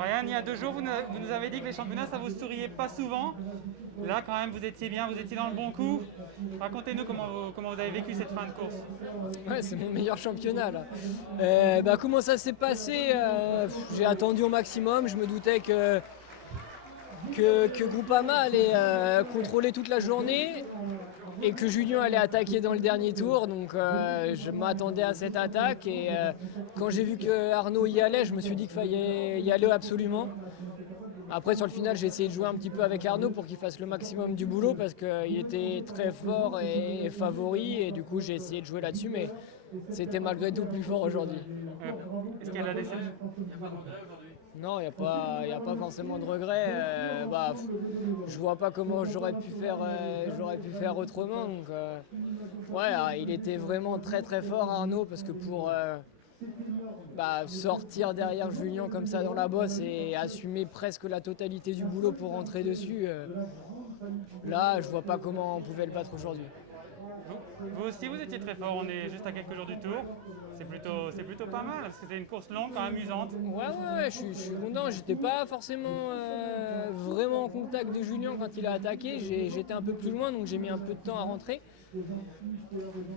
Ryan, il y a 2 jours, vous nous avez dit que les championnats, ça vous souriait pas souvent. Là, quand même, vous étiez bien, vous étiez dans le bon coup. Racontez-nous comment vous avez vécu cette fin de course. Ouais, c'est mon meilleur championnat là. Comment ça s'est passé? J'ai attendu au maximum. Je me doutais que Groupama allait contrôler toute la journée et que Julien allait attaquer dans le dernier tour. Donc je m'attendais à cette attaque. Et quand j'ai vu que Arnaud y allait, je me suis dit qu'il fallait y aller absolument. Après, sur le final, j'ai essayé de jouer un petit peu avec Arnaud pour qu'il fasse le maximum du boulot parce qu'il était très fort et favori. Et du coup, j'ai essayé de jouer là-dessus, mais c'était malgré tout plus fort aujourd'hui. Est-ce qu'il y a de la déception? Non, y a pas forcément de regret. Je vois pas comment j'aurais pu faire autrement. Donc, il était vraiment très très fort Arnaud parce que pour sortir derrière Julien comme ça dans la bosse et assumer presque la totalité du boulot pour rentrer dessus, là, je vois pas comment on pouvait le battre aujourd'hui. Vous aussi, vous étiez très fort. On est juste à quelques jours du tour. C'est plutôt pas mal parce que c'est une course longue, quand même amusante. Ouais, je suis content. J'étais pas forcément vraiment en contact de Julien quand il a attaqué. J'étais un peu plus loin, donc j'ai mis un peu de temps à rentrer.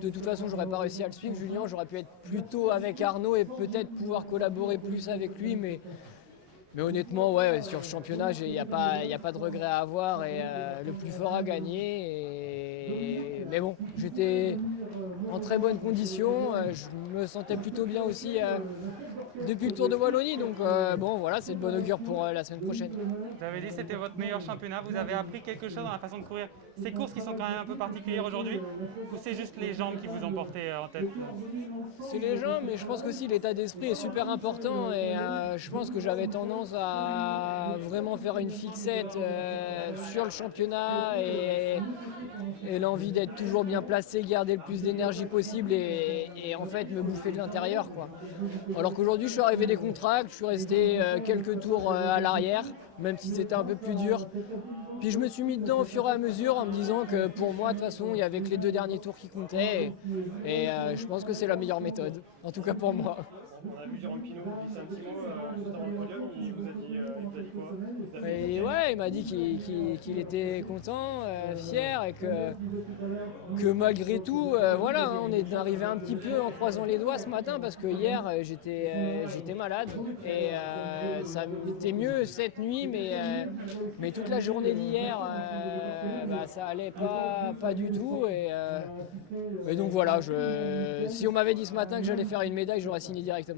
De toute façon, j'aurais pas réussi à le suivre, Julien. J'aurais pu être plutôt avec Arnaud et peut-être pouvoir collaborer plus avec lui, mais honnêtement, ouais, sur ce championnat, il n'y a pas de regret à avoir et le plus fort a gagné. Mais bon, j'étais en très bonne condition. Je me sentais plutôt bien aussi depuis le Tour de Wallonie. Donc voilà, c'est de bon augure pour la semaine prochaine. Vous avez dit que c'était votre meilleur championnat. Vous avez appris quelque chose dans la façon de courir ces courses qui sont quand même un peu particulières aujourd'hui? Ou c'est juste les jambes qui vous ont porté en tête? C'est les gens, mais je pense qu'aussi l'état d'esprit est super important et je pense que j'avais tendance à vraiment faire une fixette sur le championnat et l'envie d'être toujours bien placé, garder le plus d'énergie possible et en fait me bouffer de l'intérieur, quoi. Alors qu'aujourd'hui je suis arrivé des contracts, je suis resté quelques tours à l'arrière, même si c'était un peu plus dur. Puis je me suis mis dedans au fur et à mesure en me disant que pour moi de toute façon il y avait que les 2 derniers tours qui comptaient et je pense que c'est la meilleure méthode, en tout cas pour moi. On a vu Jérôme Pinot glisser un petit mot juste avant le podium, il vous a dit quoi? Et ouais, il m'a dit qu'il était content, fier et que malgré tout, on est arrivé un petit peu en croisant les doigts ce matin parce que hier j'étais malade et ça m'était mieux cette nuit, mais toute la journée d'hier ça allait pas du tout et donc voilà, si on m'avait dit ce matin que j'allais faire une médaille, j'aurais signé directement.